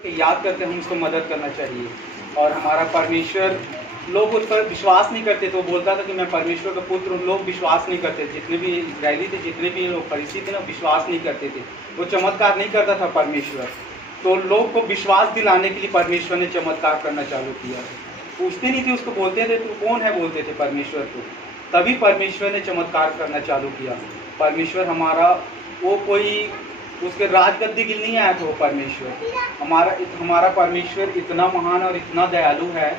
याद करते हम उसको मदद करना चाहिए। और हमारा परमेश्वर, लोग उस पर विश्वास नहीं करते, तो बोलता था कि मैं परमेश्वर का पुत्र हूँ। लोग विश्वास नहीं करते, जितने भी इस्राएली थे, जितने भी लोग फरीसी थे ना, विश्वास नहीं करते थे। वो चमत्कार नहीं करता था परमेश्वर, तो लोग को विश्वास दिलाने के लिए परमेश्वर ने चमत्कार करना चालू किया। पूछते नहीं थे उसको, बोलते थे तू कौन है, बोलते थे परमेश्वर को। तभी परमेश्वर ने चमत्कार करना चालू किया। परमेश्वर हमारा वो कोई उसके राजगद्दी के लिए नहीं आया था। वो परमेश्वर हमारा परमेश्वर इतना महान और इतना दयालु है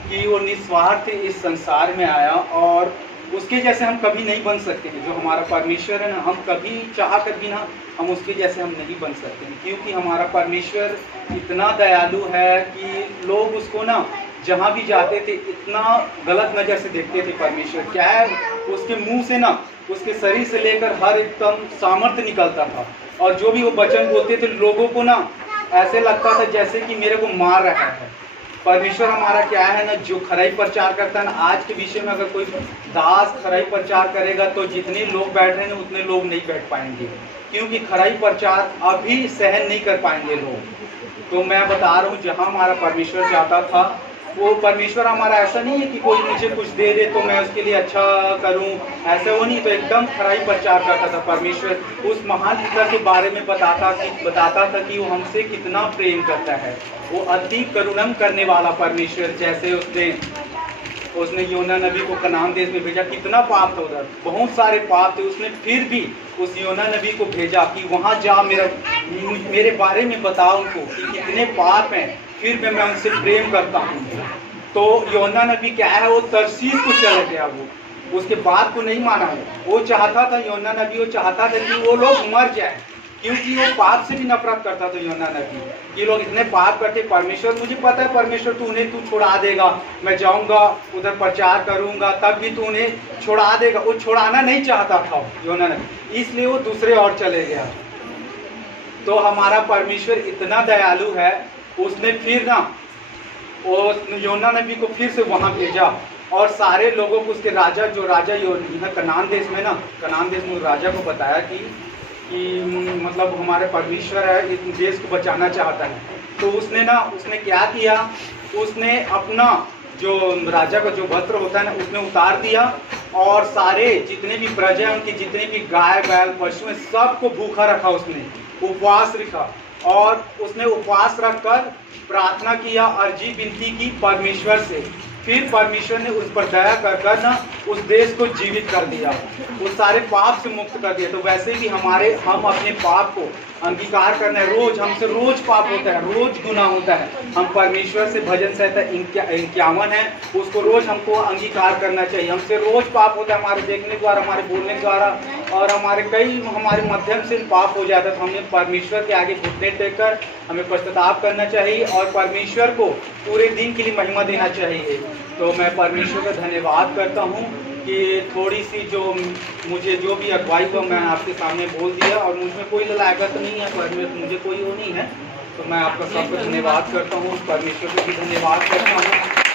कि वो निस्वार्थ इस संसार में आया, और उसके जैसे हम कभी नहीं बन सकते हैं। जो हमारा परमेश्वर है ना, हम कभी चाह कर भी ना हम उसके जैसे हम नहीं बन सकते हैं, क्योंकि हमारा परमेश्वर इतना दयालु है कि लोग उसको ना जहाँ भी जाते थे इतना गलत नज़र से देखते थे। परमेश्वर क्या है, उसके मुंह से ना, उसके शरीर से लेकर हर एकदम सामर्थ्य निकलता था, और जो भी वो वचन बोलते थे लोगों को ना ऐसे लगता था जैसे कि मेरे को मार रहा है। परमेश्वर हमारा क्या है ना, जो खराई प्रचार करता है ना, आज के विषय में अगर कोई दास खराई प्रचार करेगा तो जितने लोग बैठ रहे हैं ना उतने लोग नहीं बैठ पाएंगे, क्योंकि खराई प्रचार अभी सहन नहीं कर पाएंगे लोग। तो मैं बता रहा हूँ, जहाँ हमारा परमेश्वर जाता था, वो परमेश्वर हमारा ऐसा नहीं है कि कोई मुझे कुछ दे दे तो मैं उसके लिए अच्छा करूं, ऐसा वो नहीं। तो एकदम खराई प्रचार करता था परमेश्वर। उस महान पिता के बारे में बताता था कि वो हमसे कितना प्रेम करता है। वो अति करुणम करने वाला परमेश्वर। जैसे उसने योना नबी को कनान देश में भेजा, कितना पाप था उधर, बहुत सारे पाप थे, उसने फिर भी उस योना नबी को भेजा कि वहाँ जा, मेरे बारे में बताओ उनको कि कितने पाप हैं, फिर मैं उनसे प्रेम करता हूँ। तो योना नबी क्या है, वो तरसीस को चला गया, वो उसके बात को नहीं माना। वो चाहता था, योना नबी वो चाहता था कि वो लोग मर जाए, क्योंकि वो पाप से भी नफरत करता था योना नबी। ये लोग इतने पाप करते, परमेश्वर मुझे पता है परमेश्वर तू उन्हें तू छोड़ा देगा, मैं जाऊंगा उधर प्रचार करूंगा तब भी तू उन्हें छोड़ा देगा। वो छोड़ाना नहीं चाहता था योना नबी, इसलिए वो दूसरे और चले गया। तो हमारा परमेश्वर इतना दयालु है, उसने फिर ना वो योना नबी को फिर से वहाँ भेजा, और सारे लोगों को उसके राजा, जो राजा यहाँ कनान देश में ना, कनान देश में राजा को बताया कि मतलब हमारे परमेश्वर है, इस देश को बचाना चाहता है। तो उसने क्या किया, उसने अपना जो राजा का जो वस्त्र होता है ना, उसने उतार दिया, और सारे जितने भी प्रजा, उनकी जितने भी गाय बैल पशु हैं, सबको भूखा रखा, उसने उपवास रखा, और उसने उपवास रखकर प्रार्थना किया, अर्जी विनती की परमेश्वर से। फिर परमेश्वर ने उस पर दया कर ना उस देश को जीवित कर दिया, उस सारे पाप से मुक्त कर दिया। तो वैसे भी हम अपने पाप को अंगीकार करना है। रोज हमसे रोज पाप होता है, रोज गुनाह होता है। हम परमेश्वर से भजन संहिता 51 है, उसको रोज हमको अंगीकार करना चाहिए। हमसे रोज पाप होता है, हमारे देखने द्वारा, हमारे बोलने द्वारा, और हमारे माध्यम से पाप हो जाता है। तो हमें परमेश्वर के आगे घुटने टेककर हमें पश्चाताप करना चाहिए, और परमेश्वर को पूरे दिन के लिए महिमा देना चाहिए। तो मैं परमेश्वर का धन्यवाद करता हूँ कि थोड़ी सी मुझे जो भी अगुवाई को मैं आपके सामने बोल दिया, और मुझमें कोई लायकत नहीं है, परमेश्वर मुझे कोई वो नहीं है। तो मैं आपका सबका धन्यवाद करता हूँ, परमेश्वर को भी धन्यवाद करता हूँ।